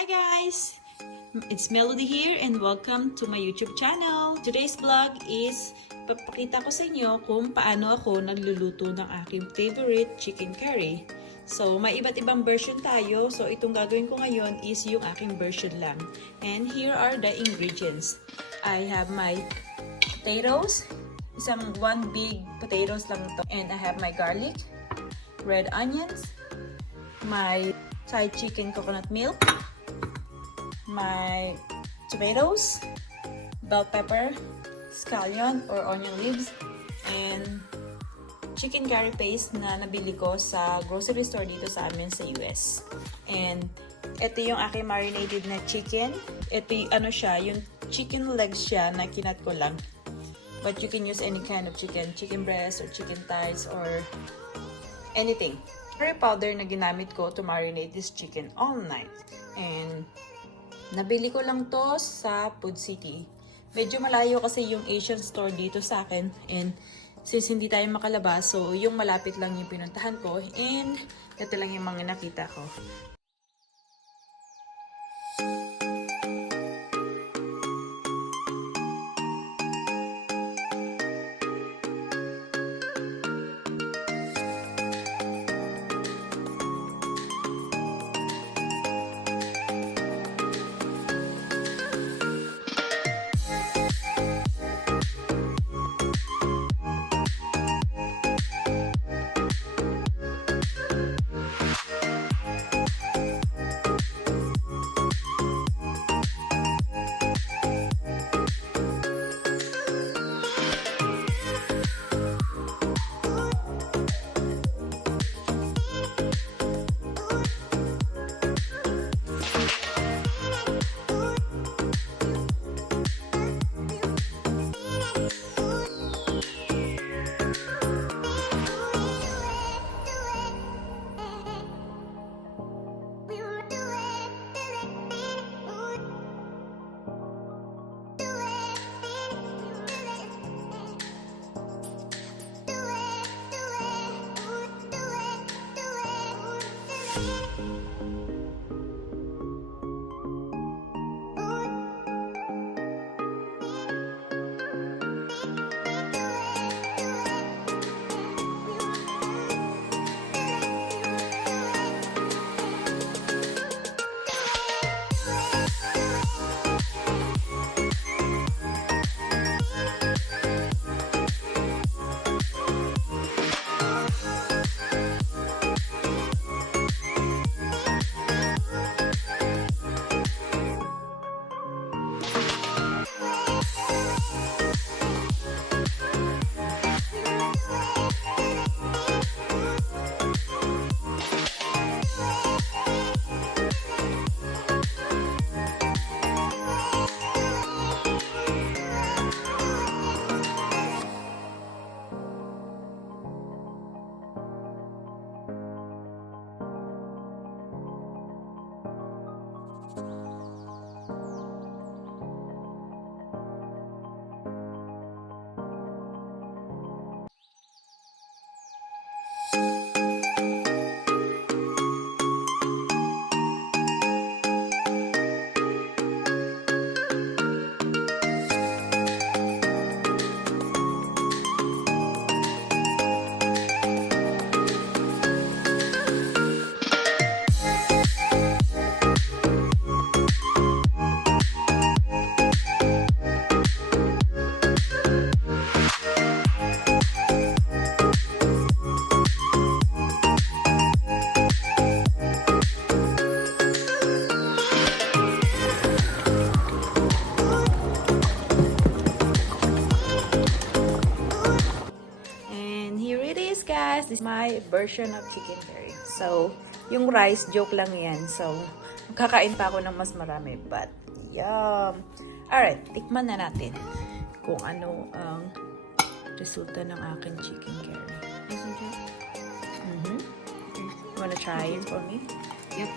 Hi guys! It's Melody here and welcome to my YouTube channel. Today's vlog is papakita ko sa inyo kung paano ako nagluluto ng aking favorite chicken curry. So, may iba't ibang version tayo. So, itong gagawin ko ngayon is yung aking version lang. And here are the ingredients. I have my potatoes. One big potatoes lang ito. And I have my garlic, red onions, my fried chicken coconut milk, my tomatoes, bell pepper, scallion or onion leaves, and chicken curry paste na nabili ko sa grocery store dito sa amin sa US. And ito yung aking marinated na chicken. Ito yung yung chicken legs siya na kinat ko lang. But you can use any kind of chicken breast or chicken thighs or anything. Curry powder na ginamit ko to marinate this chicken all night. And nabili ko lang to sa Food City. Medyo malayo kasi yung Asian store dito sa akin. And since hindi tayo makalabas, so yung malapit lang yung pinuntahan ko. And ito lang yung mga nakita ko. This is my version of chicken curry. So, yung rice, joke lang yan. So, kakain pa ako ng mas marami. But, yum! Alright, tikman na natin kung ano ang resulta ng aking chicken curry. You wanna try it for me? Yep.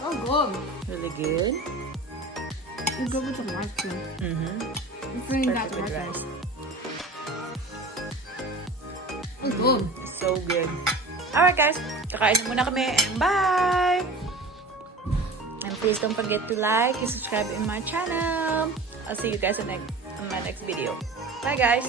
Oh, good. Really good? You go with the rice too. I'm feeling that rice. Oh, good. So good. Alright guys, kakain na muna kami and bye! And please don't forget to like and subscribe in my channel. I'll see you guys in my next video. Bye guys!